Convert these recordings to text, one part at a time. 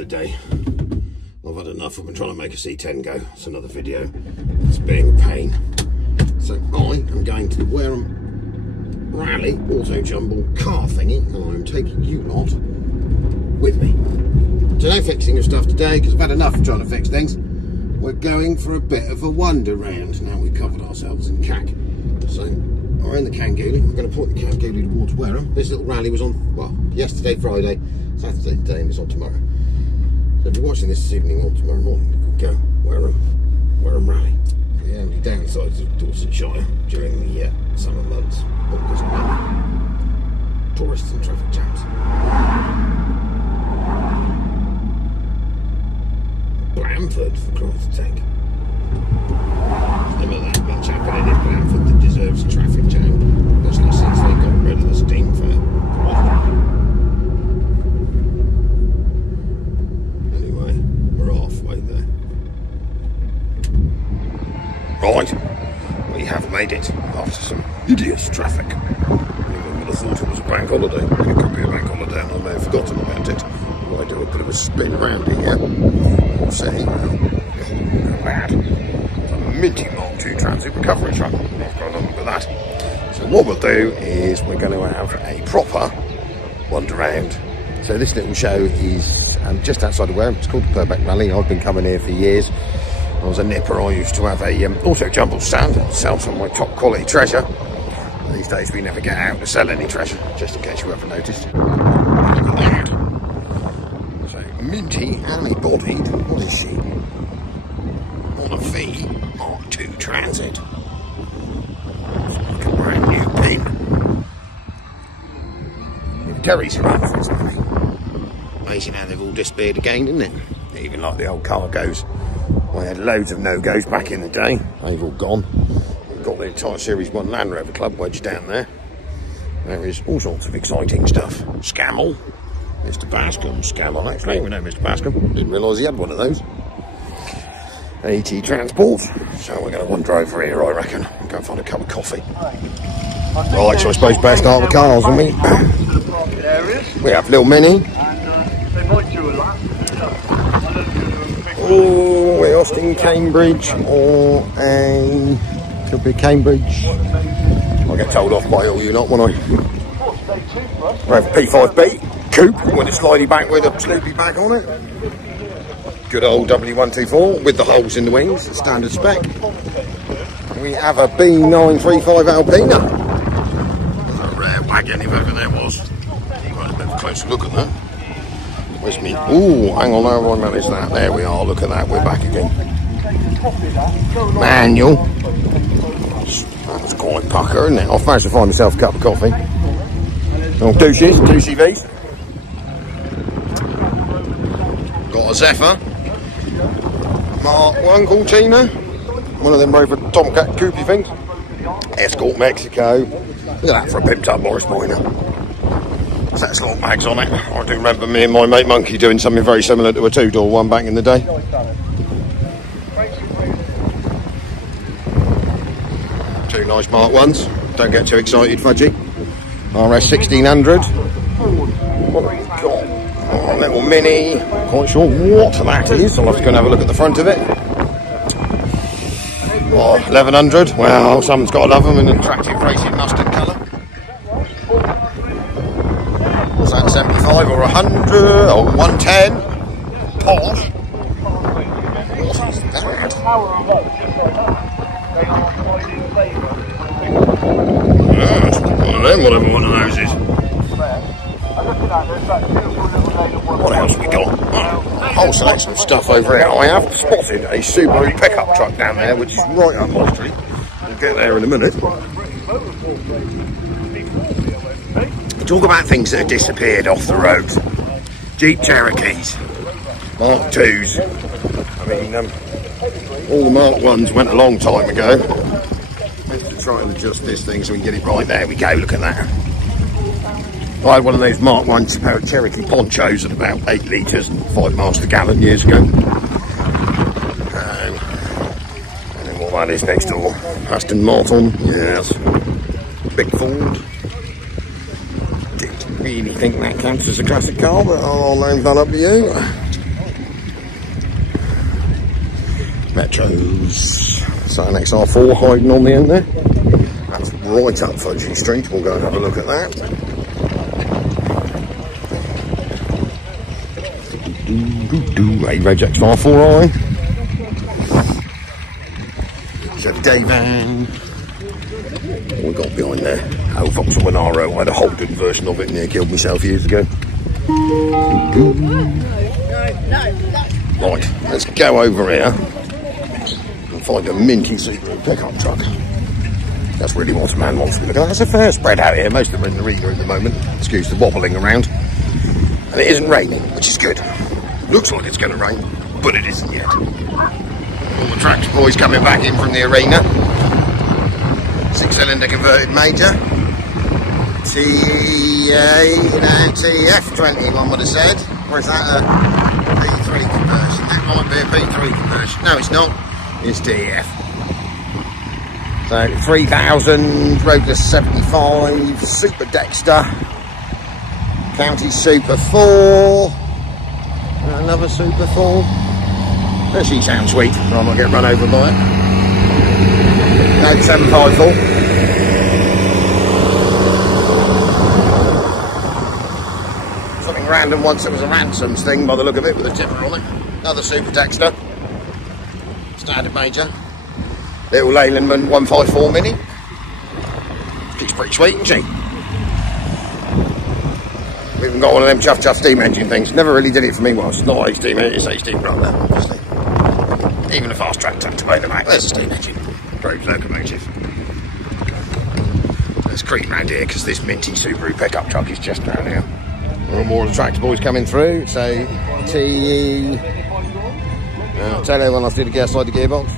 the day. I've had enough. I've been trying to make a C10 go. It's another video. It's being a pain. So I am going to the Wareham Rally Auto Jumble car thingy, and I'm taking you lot with me. So no fixing of stuff today, because I've had enough of trying to fix things. We're going for a bit of a wander round. Now we've covered ourselves in cack. So we're in the Kangoolie. We're going to point the Kangoolie towards Wareham. This little rally was on, well, yesterday, Friday, Saturday today, and it's on tomorrow. So if you're watching this evening or tomorrow morning, you could go Wareham Rally. The only downside of Dorsetshire during the summer months, August, tourists and traffic jams. Blandford, for Christ's sake. Never that much happening in Blandford that deserves a traffic jam, especially since they got rid of the steam fair. Anyway, we're halfway there. Right, we have made it after some hideous traffic. Anyone would have thought it was a bank holiday. It could be a bank holiday and I may have forgotten about it. I do a bit of a spin around here. I'll say, well, bad. It's a minty Mark II transit recovery truck. I've got on with that. So what we'll do is we're going to have a proper wander round. So this little show is just outside of Wareham. It's called the Purbeck Rally. I've been coming here for years. I was a nipper. I used to have a auto jumble stand and sell some of my top quality treasure. These days we never get out to sell any treasure, just in case you haven't noticed. Look at that. So minty, anime-bodied, what is she? On a V Mark II Transit. It's like a brand new pin. With Kerry's around for something. Amazing how they've all disappeared again, isn't it? Even like the old cargoes. I had loads of no-goes back in the day. They've all gone. We've got the entire Series 1 Land Rover Club wedged down there. There is all sorts of exciting stuff. Scammell. Mr. Bascom. Scammell, actually. We know Mr. Bascom. Didn't realise he had one of those. AT Transport. So we're going to wander over here, I reckon, and go and find a cup of coffee. Right, so I suppose best start with cars, haven't we? We have Little Mini. Oh, we're Austin Cambridge, or a could be Cambridge. I'll get told off by all you lot, won't I? We have a P5B coupe with a slidey back with a sleepy back on it. Good old W124 with the holes in the wings, standard spec. We have a B935 Alpina. That's a rare wagon if ever there was. You want a bit of a closer look at that. Where's me? Ooh, hang on, how have I managed that? There we are, look at that, we're back again. Manual. That was quite pucker, isn't it? I've managed to find myself a cup of coffee. Oh, two CVs. Got a Zephyr. Mark 1 Cortina. One of them Rover Tomcat Coopy things. Escort Mexico. Look at that for a pimped up Morris Minor. That's lot mags on it. I do remember me and my mate Monkey doing something very similar to a two-door one back in the day. Two nice Mark 1s. Don't get too excited, Fudgy. RS 1600. What have we got? Oh, a little Mini. Quite sure what that is. I'll have to go and have a look at the front of it. Oh, 1100. Well, someone's got to love them in an attractive racing mustard colour. Was that 75 or 100 or 110? Porsche. What is that? That's one of them, whatever one of those is. What else we got? A whole selection of stuff over here. I have spotted a Subaru pickup truck down there, which is right up my street. We'll get there in a minute. Talk about things that have disappeared off the road. Jeep Cherokees, Mark IIs. I mean, all the Mark 1s went a long time ago. Let's try and adjust this thing so we can get it right. There we go, look at that. I had one of those Mark 1 Cherokee ponchos at about 8 litres and 5 miles to the gallon years ago. And then what that is next door. Aston Martin, yes. Big Ford. Really think that counts as a classic car, but I'll leave that up to you. shows Saturn XR4 hiding on the end there. That's right up Fudgy Street. We'll go and have a look at that. A Reg XR4i. Chevy Day-Van. What we got behind there? Oh, Vauxhall Monaro. I had a Holden version of it, near killed myself years ago. Right, let's go over here and find a minty Subaru pickup truck. That's really what a man wants to look at. There's a fair spread out here. Most of them are in the arena at the moment. Excuse the wobbling around. And it isn't raining, which is good. Looks like it's going to rain, but it isn't yet. All the tractor boys coming back in from the arena. 6-cylinder converted major. TF20, one would have said. Or is that a P3 conversion? That might be a P3 conversion. No, it's not. It's TF. So 3000, roadless 75, Super Dexter, County Super 4, another Super 4. Does she sound sweet? I'm not getting run over by it. No, 754. Something random once it was a ransoms thing by the look of it with a tipper on it. Another Super Dexter. Standard major. Little Leylandman 154 Mini. She's pretty sweet, isn't she? We even got one of them chuff steam engine things. Never really did it for me. Well, it's not a steam engine, it's a steam brother, obviously. Even a fast track tucked away in the back. There's a steam engine. Groves locomotive. There's cream round here because this minty Subaru pickup truck is just down here. More and more of the tractor boys coming through. So, TE. I'll tell you when I see the gas side of the gearbox.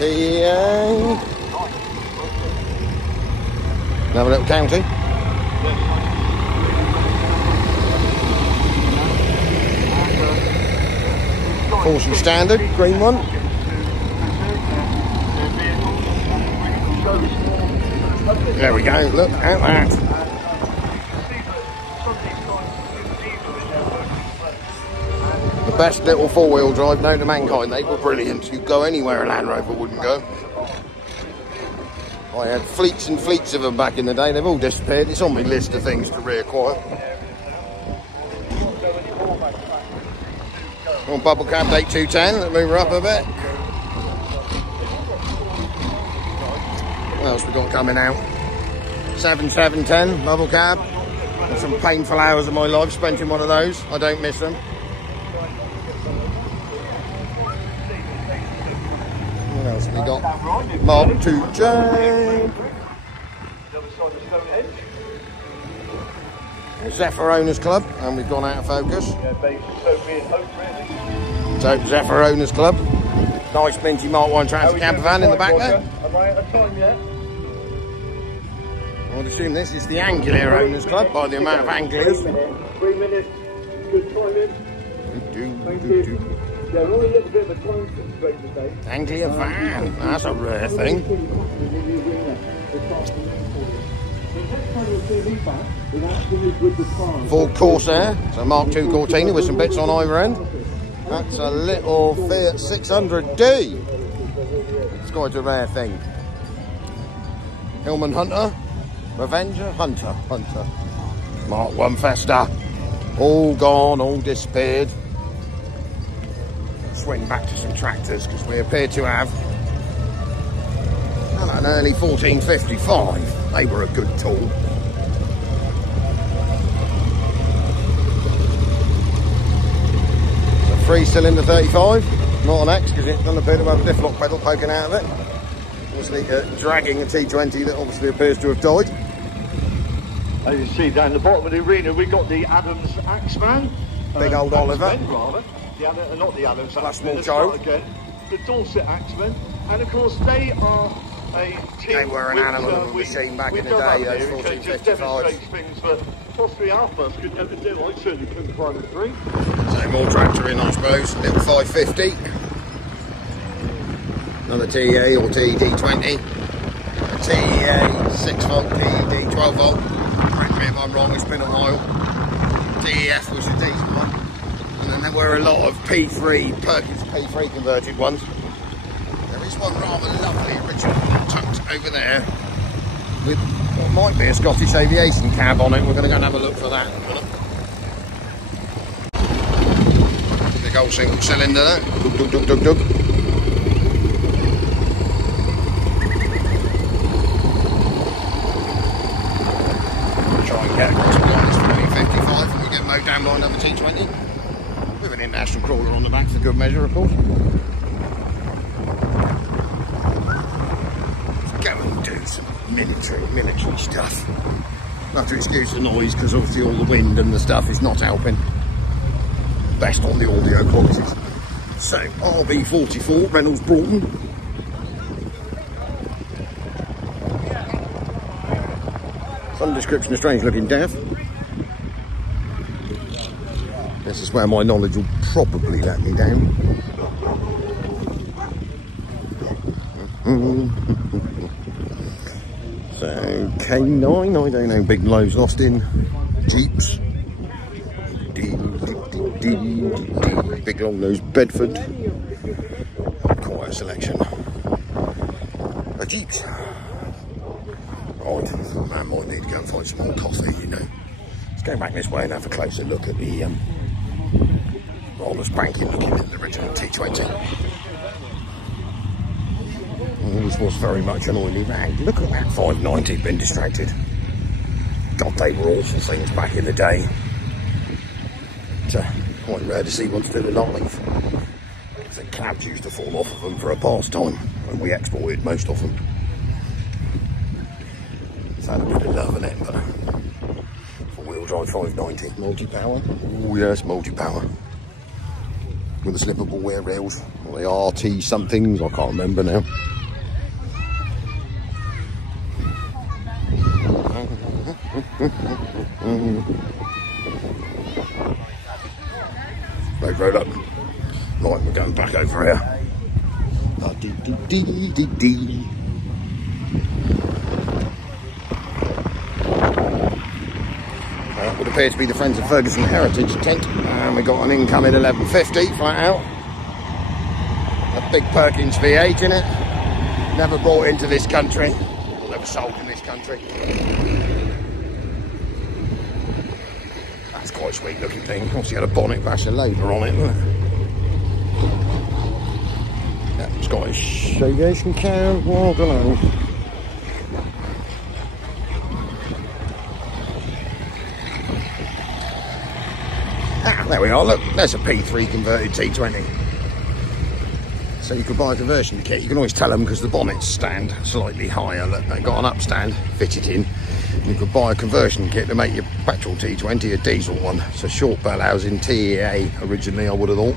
TA. Another little county. Caution standard, green one. There we go, look at that. The best little four-wheel drive known to mankind. They were brilliant. You'd go anywhere a Land Rover wouldn't go. I had fleets and fleets of them back in the day. They've all disappeared. It's on my list of things to reacquire. On bubble cab 8210. Let's move her up a bit. What else we got coming out? 7710 bubble cab. And some painful hours of my life spent in one of those. I don't miss them. What else have we got? Mark 2J. Zephyr Owners Club, and we've gone out of focus. So Zephyr Owners Club. Nice minty Mark 1 transit camper van in the back there. I would assume this is the Angular Owners Club by the amount of anglers. 3 minutes, good timing. Yeah, we're on a little bit of a time constraint today. Anglia van, that's a rare thing. Ford Corsair, so Mark II Cortina with some bits on either end. That's a little Fiat 600D. It's quite a rare thing. Hillman Hunter, Revenger, Hunter. Mark 1 Festa, all gone, all disappeared. Swing back to some tractors because we appear to have an early 1455. They were a good tool. So 3-cylinder 35, not an X because it doesn't appear to have a diff lock pedal poking out of it. Obviously dragging a T20 that obviously appears to have died. As you see down the bottom of the arena, we got the Adams Axeman. Big old Oliver. Rather. Not the Adams That's Axeman, small child. The Dorset Axemen, and of course they are a team. They were an animal of a machine back in the day, those 1455s. Things that possibly Alphas could never do. I certainly couldn't find a 3. So more tractor in, I suppose. Little 550. Another TEA or TED20. A TEA 6-volt, TED 12-volt. Correct me if I'm wrong, it's been a while. TEF was a decent one. And then And there were a lot of P3, Perkins P3 converted ones. There is one rather lovely original tucked over there with what might be a Scottish aviation cab on it. We're going to go and have a look for that in a minute. Big old single cylinder there. Dug, dug, dug, dug, dug. Try and get across beyond this 4055 and we get mowed down by another T20. With an international crawler on the back for good measure, of course. Let's go and do some military stuff. Not to excuse the noise because obviously all the wind and the stuff is not helping. Best on the audio qualities. So, RB44, Reynolds Broughton. Some description of strange looking death. This is where my knowledge will probably let me down. So, K9, I don't know, big loads lost in. Jeeps. Big long nose Bedford. Quite a selection of Jeeps. Right, man might need to go and find some more coffee, you know. Let's go back this way and have a closer look at the rather spanking looking at the original T20. This was very much an oily rag. Look at that 590, been distracted. God, they were awful things back in the day. It's quite rare to see one still alive. The cabs used to fall off of them for a pastime, and we exported most of them. It's had a bit of love in it, but four-wheel drive 590, multi-power. Oh yes, multi-power. With the slippable wear rails, or the RT somethings, I can't remember now. Road up. Right, we're going back over here. Would appear to be the Friends of Ferguson Heritage tent, and we got an incoming 1150 flat out. A big Perkins V8 in it. Never brought into this country, never sold in this country. That's quite a sweet looking thing. Obviously had a bonnet bash of labour on it. Yeah, Scottish aviation cab. Well, I don't know. Ah, there we are. Look, there's a P3 converted T20. So you could buy a conversion kit. You can always tell them because the bonnets stand slightly higher. Look, they've got an upstand fitted in. You could buy a conversion kit to make your petrol T20 a diesel one. It's a short bell housing TEA originally, I would have thought.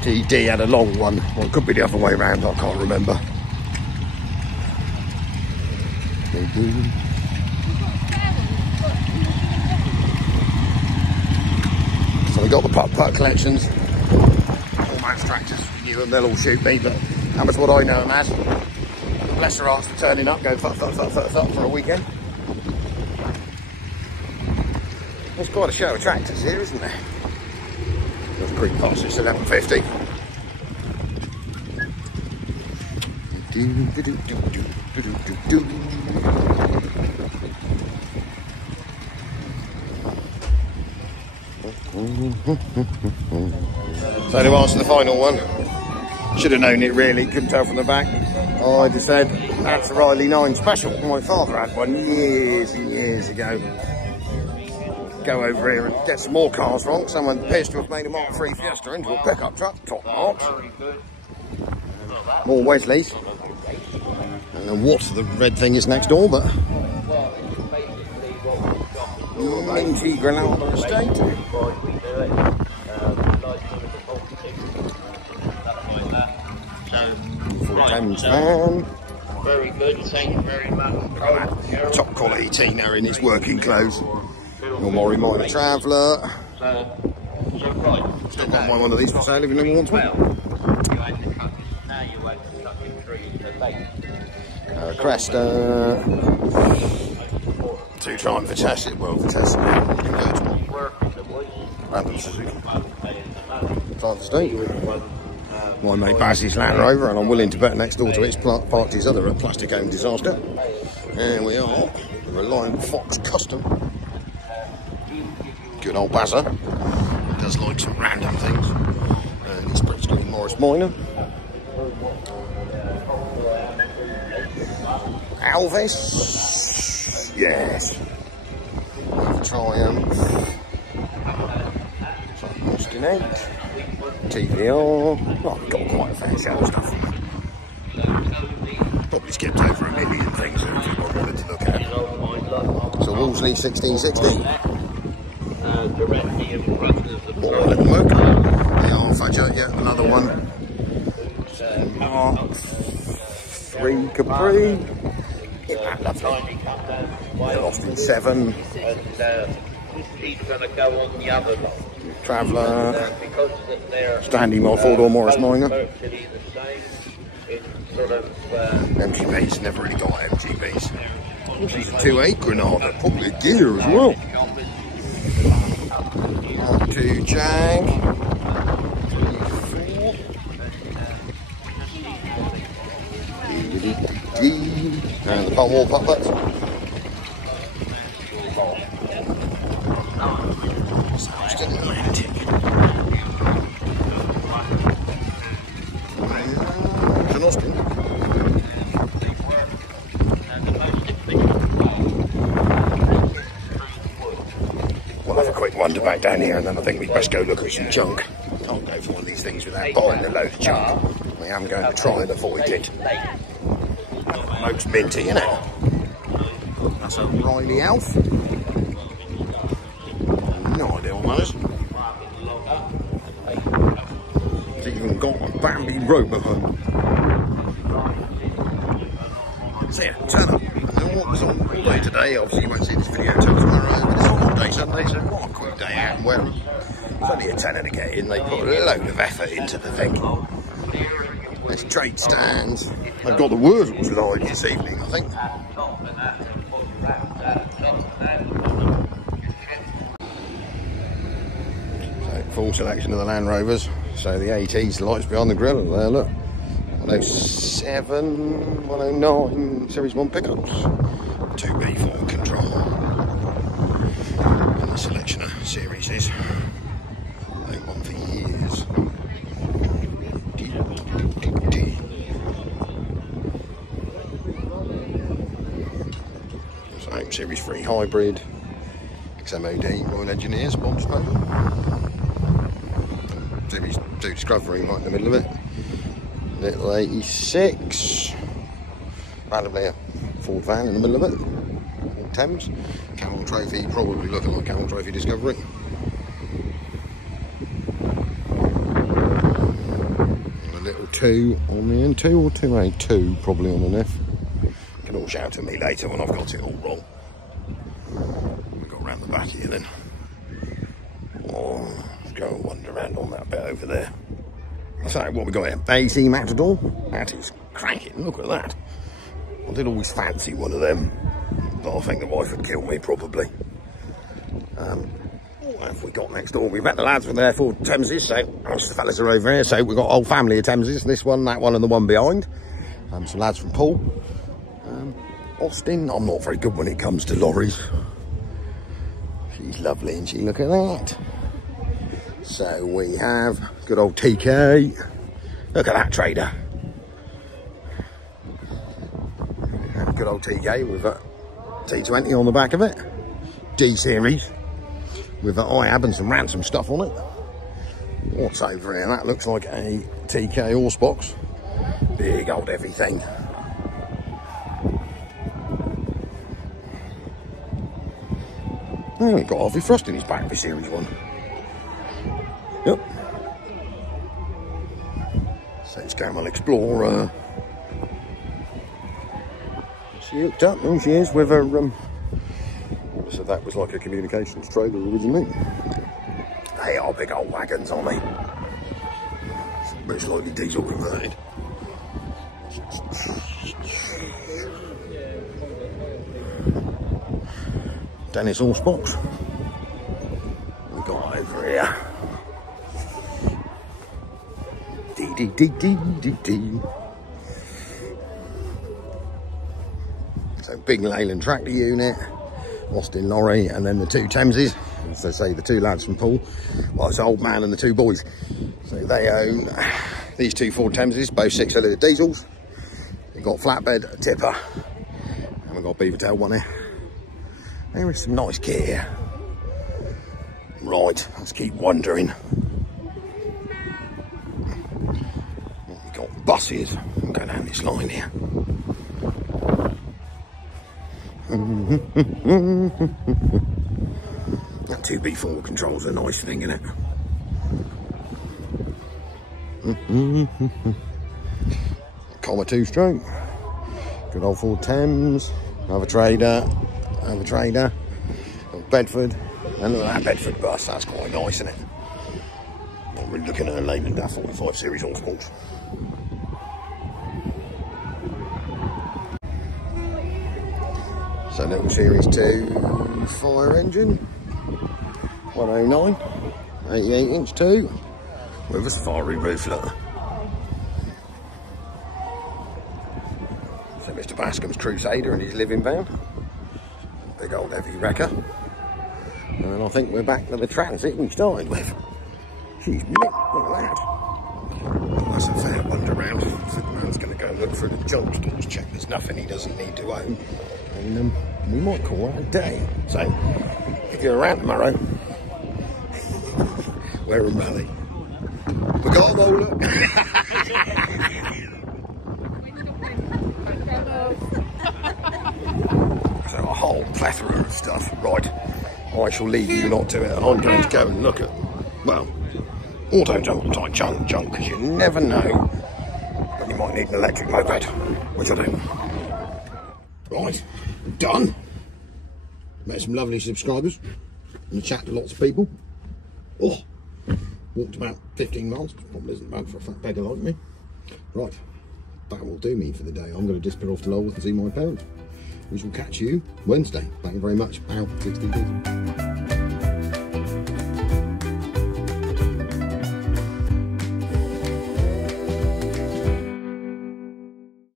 TD had a long one. Well, it could be the other way around, I can't remember. So we got the putt collections. All man's tractors. If you knew them, they'll all shoot me, but that was what I know them as. Bless their hearts for turning up, going fuck for a weekend. There's quite a show of tractors here, isn't there? Let's creep past this 1150. So to answer the final one, should have known it really, couldn't tell from the back. I just said, that's a Riley 9 Special. My father had one years and years ago. Go over here and get some more cars wrong. Someone appears to have made a Mark III Fiesta into a pickup truck. Top marks. More Wesleys. I don't know what the red thing is next door, but Minty Granada Estate. Full Thames van. Very good, thank you very much. Top quality Tina in his working clothes. Your Mori Minor Traveller. Still got one of these for sale if anyone wants one. Cresta. 2-time Vitesse, well Vitesse convertible. Random Suzuki. Father's Day. My mate buys his Land Rover, and I'm willing to bet next door to it's parked his other plastic home disaster. Here we are, Reliant Fox Custom. Good old Bazza. Does like some random things. And it's basically Morris Minor. Elvis. Yes. Triumph. Austin 8. TVR. Well, we've got quite a fair show of stuff. Probably skipped over a million things that people wanted to look at. So Wolseley 1660. More little moke. The Fudger, yeah, another one. Mark 3 Capri. Isn't that lovely? The Austin 7. Traveller. Standing my 4-door Morris Minor. MGBs, never really got MGBs. She's a 2.8 Granada, probably a gear as well. 2 Jag. 3, 4. And the bum wall puppets. Still Atlantic. An Austin. We'll have a quick wander back down here, and then I think we'd best go look at some junk. Can't go for one of these things without buying a load of junk. I am going to try and avoid it. Most minty, isn't it? That's a Riley Elf. No idea what that is. It's even got a Bambi rope at home. So yeah, turn up. And what was on all day today, obviously you won't see this video until tomorrow, but it's on all day Sunday, so what a quick day out and where it's only a tenner to get in. They put a load of effort into the thing. There's trade stands. They've got the Wurzels live this evening, I think. So, full selection of the Land Rovers. So the AT's lights behind the grill, and there, look. 107, 109 Series 1 pickups. 2B4 control. And the selection of series is they've won for years. So Series 3 hybrid, XMOD, Royal Engineers, Bob's Motor. Series 2 Discovery right in the middle of it. Little 86. Randomly a Ford van in the middle of it. All Thames. Camel Trophy, probably looking like Camel Trophy Discovery. And a little 2 on the end. 2 or 2A? 2 probably on the NIF. You can all shout at me later when I've got it all wrong. We've got around the back here then. Oh, let's go and wander around on that bit over there. So what we got here? AC Matador. That is cracking. Look at that. I did always fancy one of them, but I think the wife would kill me probably. What have we got next door? We've met the lads from there for Thameses, so most of the fellas are over here. So we've got a whole family of Thameses. This one, that one, and the one behind. Some lads from Poole. Austin. I'm not very good when it comes to lorries. She's lovely, isn't she? Look at that. So we have good old TK. Look at that trader. Good old TK with a T20 on the back of it. D series with an IAB and some ransom stuff on it. What's over here? That looks like a TK horse box. Big old heavy thing. Oh, we've got Harvey Frost in his back for Series 1. Yep. So it's Camel Explorer. She hooked up, oh she is, with her, so that was like a communications trailer originally. They are big old wagons, aren't they? Very slightly diesel converted. Dennis horse box. We got over here. So big Leyland tractor unit, Austin lorry, and then the two Thameses. As I say, the two lads from Poole. Well, it's old man and the two boys. So they own these two Ford Thameses, both 6-litre diesels. They've got flatbed, a tipper, and we've got a beaver tail one here. There is some nice kit here. Right, let's keep wandering. We've got buses. We'll go down this line here. That 2B forward control's a nice thing, isn't it? Comma 2-stroke. Good old Ford Thames. Another trader. Another trader. Bedford. And look at that Bedford bus. That's quite nice, isn't it? Not really looking at a Leyland 45 series all sports. So little Series 2 fire engine. 109. 88-inch 2. With a safari roof, look. So Mr. Bascom's Crusader and his living van. Big old heavy wrecker. And then I think we're back to the Transit we started with. Jeez, look at that. Well, that's a fair wander round. So the man's going to go and look through the junk stores, check there's nothing he doesn't need to own. And we might call it a day. So, if you're around tomorrow, we're in Rally. We got a roller. So a whole plethora of stuff. Right, I shall leave you lot to it, and I'm going to go and look at, well, auto jumble type junk, because you never know when you might need an electric moped, which I do. Right, done. Met some lovely subscribers and chat to lots of people. Oh, walked about 15 miles, probably isn't bad for a fat beggar like me. Right, that will do me for the day. I'm going to disappear off to Lowell and see my parents. We shall catch you Wednesday. Thank you very much. Ow, 60p.